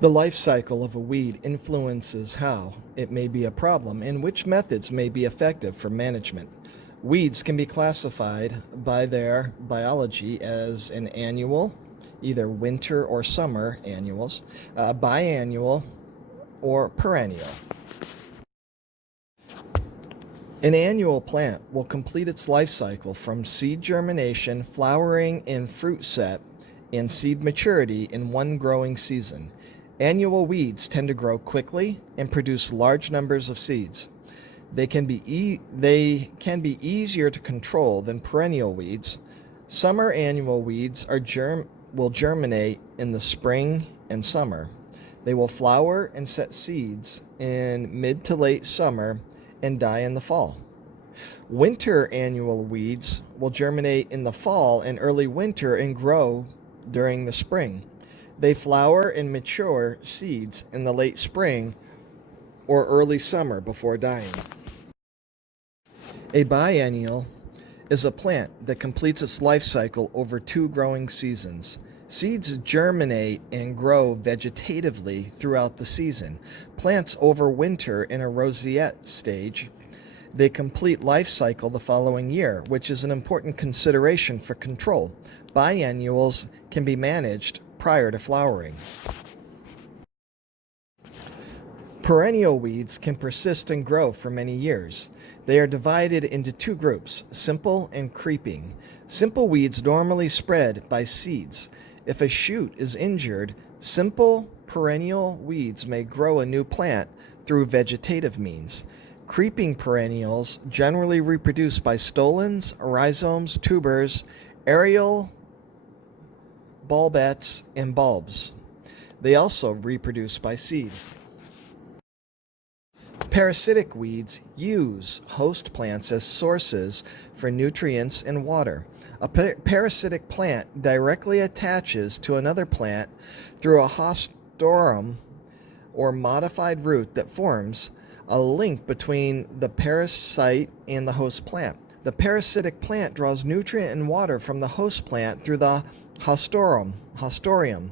The life cycle of a weed influences how it may be a problem and which methods may be effective for management. Weeds can be classified by their biology as an annual, either winter or summer annuals, biannual, or perennial. An annual plant will complete its life cycle from seed germination, flowering, and fruit set, and seed maturity in one growing season. Annual weeds tend to grow quickly and produce large numbers of seeds. They can be easier to control than perennial weeds. Summer annual weeds will germinate in the spring and summer. They will flower and set seeds in mid to late summer and die in the fall. Winter annual weeds will germinate in the fall and early winter and grow during the spring. They flower and mature seeds in the late spring or early summer before dying. A biennial is a plant that completes its life cycle over two growing seasons. Seeds germinate and grow vegetatively throughout the season. Plants overwinter in a rosette stage. They complete life cycle the following year, which is an important consideration for control. Biennials can be managed prior to flowering. Perennial weeds can persist and grow for many years. They are divided into two groups, simple and creeping. Simple weeds normally spread by seeds. If a shoot is injured, simple perennial weeds may grow a new plant through vegetative means. Creeping perennials generally reproduce by stolons, rhizomes, tubers, aerial bulbets, and bulbs. They also reproduce by seed. Parasitic weeds use host plants as sources for nutrients and water. A parasitic plant directly attaches to another plant through a hostorum or modified root that forms a link between the parasite and the host plant. The parasitic plant draws nutrient and water from the host plant through the hostorium.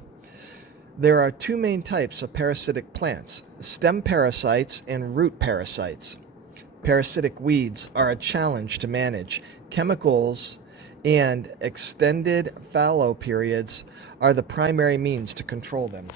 There are two main types of parasitic plants, stem parasites and root parasites. Parasitic weeds are a challenge to manage. Chemicals and extended fallow periods are the primary means to control them.